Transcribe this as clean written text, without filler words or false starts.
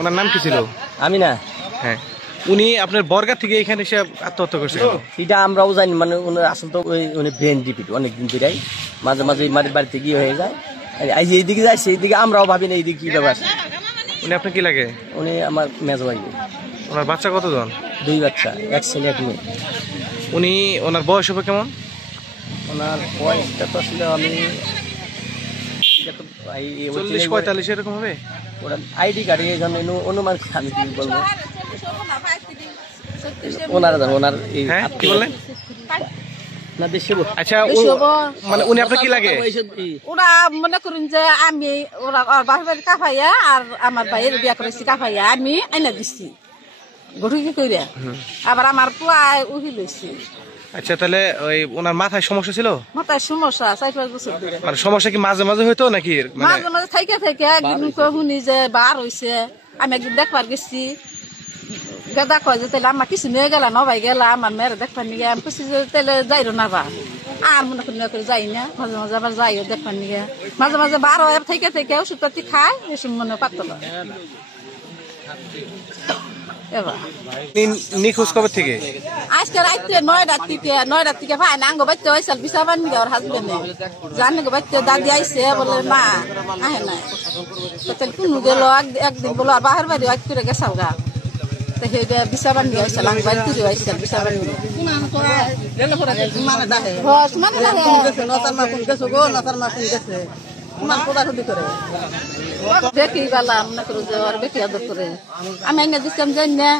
ওনার নাম কি ছিল? আমি না। হ্যাঁ, উনি আপনার বর্গা থেকে এখানে এসে আত্মহত্যা করছে। এটা আমরাও জানি, মানে আসলে তো ওই ব্রেন ডিপিট অনেকদিন ধরে মাঝে মাঝে বাড়িতে গিয়ে হয়ে যায়, এইদিকে যায় সেইদিকে আমরাও ভাবি না এইদিকে কি ব্যাপার। উনি আপনার কি লাগে? উনি আমার মেজো ভাই। ওনার বাচ্চা কতজন? 2 বাচ্চা, 1 ছেলে 1 মেয়ে। উনি ওনার বয়স হবে কেমন? ওনার বয়সটা তো আসলে আমি 40-45 এরকম হবে। ওনার আইডি কার্ডে এই জন্য অনুমান আমি কি বলবো, ওনার এই কি বললেন? না বেশি। আচ্ছা, মানে উনি আপনার কি লাগে? ওরা মনে করুন যে আমি ওরা বাপের কাফাইয়া আর আমার ভাইয়ের বিয়া করেছি কাফাইয়া, আমি আইনা দিচ্ছি গঠুকি করে, আবার আমার পোয়ায় উহি লইছি। আচ্ছা, তাহলে ওই ওনার মাথায় সমস্যা ছিল? মাথায় সমস্যা 4-5 বছর ধরে। মানে সমস্যা কি মাঝে মাঝে হইতো নাকি? মাঝে মাঝে থেকে একদিন শুনি যে বার হয়েছে, আমি একদিন দেখবার গেছি, গাদা কয় যে তাহলে আমার কিছু নিয়ে গেলাম, নবাই গেলাম আমার মেয়ের দেখবার নিয়ে, আমি খুশি যে তাহলে যাইরো না বা আর মনে করি যাই না, মাঝে মাঝে আবার যাইও দেখবার নিয়ে, মাঝে মাঝে বার হয় থেকে ওষুধ পাতি খায়, এসব মনে পারতো না। নিখোঁজ কবে থেকে? আজকে রাত্রে 9টার থেকে ভাই নাঙ্গ বাচ্চা হয়েছিল বিশাবান নিয়ে ওর হাজবেন্ডে জানে গো বাচ্চা দাদি আইসে বলে মা আহে না, তাহলে কোনো গেল একদিন বলো আর বাহার বাড়ি আজ করে গেছাও গা, তো সেই বিশাবান নিয়ে আসছিল আমি বাড়ি তুলে আসছিল বিশাবান নিয়ে দেখি গেলাম মনে করো যে ওর বেশি আদর করে আমি এনে দিচ্ছিলাম জানি না।